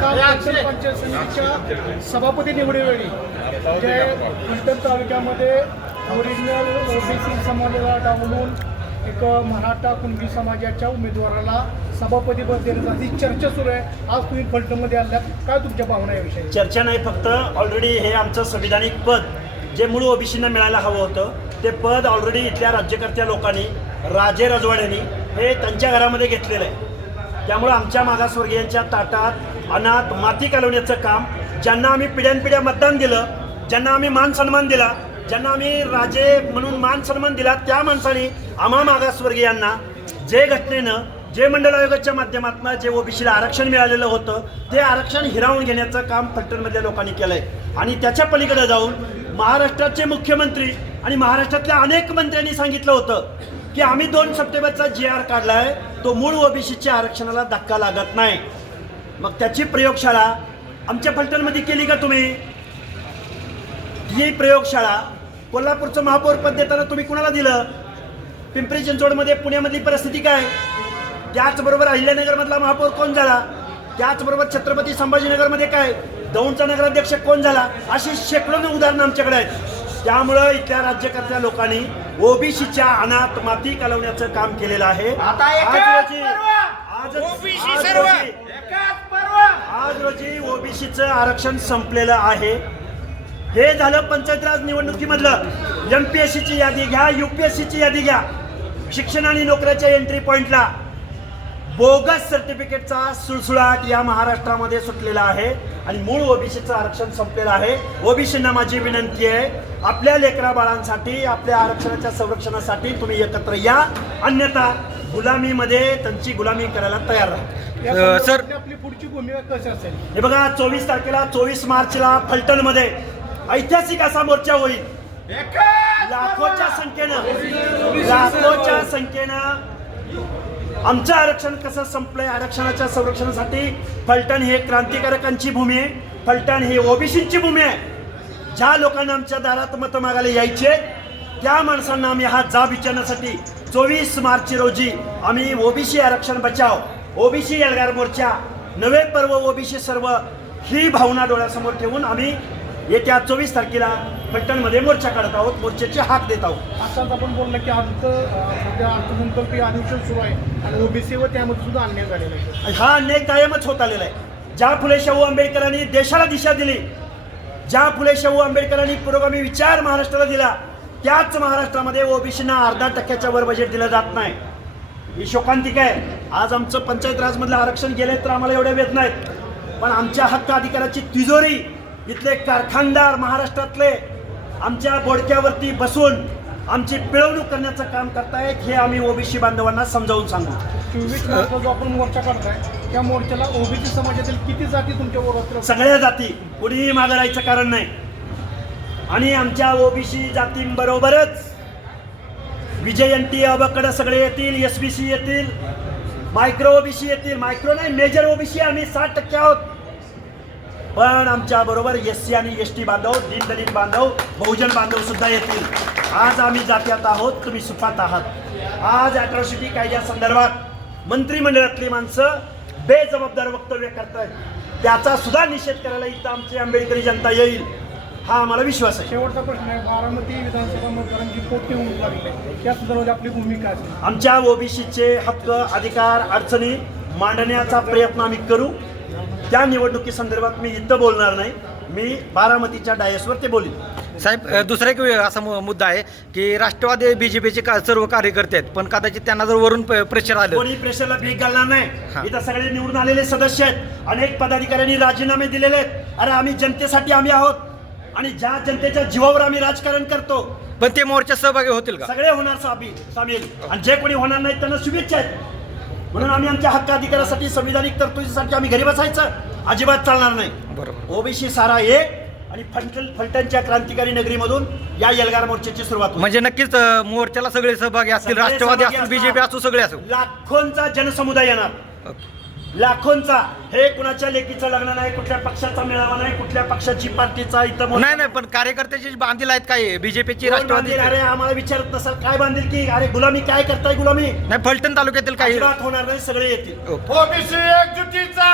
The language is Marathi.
काल फलटण पंचायत समितीच्या सभापती निवडीवेळी जे फलटण तालुक्यामध्ये ओरिजिनल ओबीसी समाजाला डावलून एक मराठा कुणबी समाजाच्या उमेदवाराला सभापतीपद देण्याची चर्चा सुरू आहे. आज तुम्ही फलटणमध्ये आल्यात, काय तुमच्या भावना याविषयी? चर्चा नाही, फक्त ऑलरेडी हे आमचं संविधानिक पद जे मूळ ओबीसींना मिळायला हवं होतं ते पद ऑलरेडी इथल्या राज्यकर्त्या लोकांनी, राजे रजवाड्यांनी हे त्यांच्या घरामध्ये घेतलेलं आहे. त्यामुळं आमच्या मागासवर्गीयांच्या ताटात अनाथ माती घालवण्याचं काम, ज्यांना आम्ही पिढ्यानपिढ्या मतदान दिलं, ज्यांना आम्ही मान सन्मान दिला, ज्यांना आम्ही राजे म्हणून मान सन्मान दिला, त्या माणसाने आम्हा मागासवर्गीयांना जे घटनेनं, जे मंडळ आयोगाच्या माध्यमातून जे ओबीसीला आरक्षण मिळालेलं होतं ते आरक्षण हिरावून घेण्याचं काम फलटणमधल्या लोकांनी केलं आहे. आणि त्याच्या पलीकडे जाऊन महाराष्ट्राचे मुख्यमंत्री आणि महाराष्ट्रातल्या अनेक मंत्र्यांनी सांगितलं होतं की आम्ही 2 सप्टेंबरचा GR काढला आहे, तो मूळ ओबीसीच्या आरक्षणाला धक्का लागत नाही. मग त्याची प्रयोगशाळा आमच्या फलटणमध्ये केली का तुम्ही? ही प्रयोगशाळा कोल्हापूरचं महापौर पद देताना तुम्ही कुणाला दिलं? पिंपरी चिंचवडमध्ये, पुण्यामधली परिस्थिती काय? त्याचबरोबर अहिल्यानगरमधला महापौर कोण झाला? त्याचबरोबर छत्रपती संभाजीनगरमध्ये काय? दौंडचा नगराध्यक्ष कोण झाला? अशी शेकडो उदाहरणं आमच्याकडे आहेत. त्यामुळं इथल्या राज्यकर्त्या लोकांनी ओबीसीच्या अनाथ माती घालवण्याचं काम केलेलं आहे. आज रोजी ओबीसीचं आरक्षण संपलेलं आहे. हे झालं पंचायत राज निवडणुकीमधलं. MPSCची यादी घ्या, UPSCची यादी घ्या. शिक्षण आणि नोकऱ्याच्या एंट्री पॉइंटला बोगस सर्टिफिकेटचा सुळसुळाट या महाराष्ट्रामध्ये सुटलेला आहे आणि मूळ ओबीसीचं आरक्षण संपलेलं आहे. ओबीसींना माझी विनंती आहे, आपल्या लेकरा बाळांसाठी, आपल्या आरक्षणाच्या संरक्षणासाठी तुम्ही एकत्र या, अन्यथा गुलामीमध्ये त्यांची गुलामी करायला तयार राहा. सर, आपली पुढची भूमिका कशी असेल? हे बघा, 24 तारखेला 24 मार्चला फलटणमध्ये ऐतिहासिक असा मोर्चा होईल. लाखोच्या संख्येनं आमचं आरक्षण कसं संपलंय, आरक्षणाच्या संरक्षणासाठी फलटण हे क्रांतिकारकांची भूमी आहे. फलटण हे ओबीसींची भूमी आहे. ज्या लोकांना आमच्या दारात मतं मागायला यायचे त्या माणसांना आम्ही हा जाब विचारण्यासाठी 24 मार्च रोजी आम्ही ओबीसी आरक्षण बचाव, ओबीसी एल्गार मोर्चा, नवे पर्व ओबीसी सर्व ही भावना डोळ्यासमोर ठेवून आम्ही येत्या 24 तारखेला फलटणमध्ये मोर्चा काढत आहोत, मोर्चाची हाक देत आहोत. आताच आपण बोललं की सध्या अर्थसंकल्पीय अधिवेशन सुरू आहे आणि ओबीसी व त्यामध्ये सुद्धा अन्याय झालेला आहे. हा अन्याय कायमच होत आलेला आहे. ज्या फुले शाहू आंबेडकरांनी देशाला दिशा दिली, ज्या फुले शाहू आंबेडकरांनी पुरोगामी विचार महाराष्ट्राला दिला, त्याच महाराष्ट्रामध्ये ओबीसींना 0.5% वर बजेट दिलं जात नाही. ही शोकांतिक आहे. आज आमचं पंचायत राजमधलं आरक्षण गेले तर आम्हाला एवढे वेत नाहीत, पण आमच्या हक्क अधिकाराची तिजोरी इथले कारखानदार महाराष्ट्रातले आमच्या बोडक्यावरती बसून आमची पिळवणूक करण्याचं काम करतायत. हे आम्ही ओबीसी बांधवांना समजावून सांगू. 24 मार्चला जो आपण मोर्चा काढताय त्या मोर्चाला ओबीसी समाजातील किती जाती तुमच्या बरोबर? सगळ्या जाती, कुणीही मागं राहायचं कारण नाही. आणि आमच्या ओबीसी जातींबरोबरच विजयंती अबकडे सगळे येतील, SBC येतील, मायक्रो ओबीसी येतील. मायक्रो नाही, मेजर ओबीसी आम्ही 60% आहोत. पण आमच्या बरोबर SC आणि ST बांधव, दीनदलित बांधव, बहुजन बांधव सुद्धा येतील. आज आम्ही जात्यात आहोत, तुम्ही सुपात आहात. आज अॅट्रॉसिटी कायद्यासंदर्भात मंत्रिमंडळातली माणसं बेजबाबदार वक्तव्य करतायत, त्याचा सुद्धा निषेध करायला इथं आमची आंबेडकरी जनता येईल, हा आम्हाला विश्वास आहे. शेवटचा प्रश्न आहे, बारामती विधानसभा मतदारांची पोटी होऊन लागली, या संदर्भात आपली भूमिका असेल? आमच्या ओबीसीचे हक्क, अधिकार, अडचणी मांडण्याचा प्रयत्न आम्ही करू. त्या निवडणुकी संदर्भात मी इथं बोलणार नाही, मी बारामतीच्या डायसवर ते बोलीन. साहेब, दुसरा एक असा मुद्दा आहे की राष्ट्रवादी BJPचे सर्व कार्यकर्ते आहेत, पण कदाचित त्यांना जर वरून प्रेशर आलं, कोणी प्रेशरला भीक घालणार नाही. इथं सगळे निवडून आलेले सदस्य आहेत, अनेक पदाधिकाऱ्यांनी राजीनामे दिलेले आहेत. अरे आम्ही जनतेसाठी आम्ही आहोत आणि ज्या जनतेच्या जीवावर आम्ही राजकारण करतो. पण ते मोर्चा सहभागी होतील का? सगळे होणार सामील, आणि जे कोणी होणार नाही त्यांना शुभेच्छा आहेत. म्हणून आम्ही आमच्या हक्क अधिकारासाठी, संविधानिक तरतुदीसाठी आम्ही घरी बसायचं अजिबात चालणार नाही. बरोबर. ओबीसी सारा एक आणि फलटणच्या क्रांतिकारी नगरीमधून या एल्गार मोर्चाची सुरुवात होईल. म्हणजे नक्कीच मोर्चाला सगळे सहभागी असतील, राष्ट्रवादी असतील, BJP असो, सगळे असो. लाखोंचा जनसमुदाय येणार, लाखोंचा. हे कुणाच्या लेकीचं लग्न नाही, कुठल्या पक्षाचा मेळावा नाही, कुठल्या पक्षाची पार्टीचा इथं नाही. पण कार्यकर्त्याची बांधील आहेत काय BJPची, राष्ट्रवादी? अरे आम्हाला विचारत नसाल काय बांधील की? अरे गुलामी काय करताय? गुलामी नाही. फलटण तालुक्यातील काही होणार नाही, सगळे येतील. ओबीसी एकजुटीचा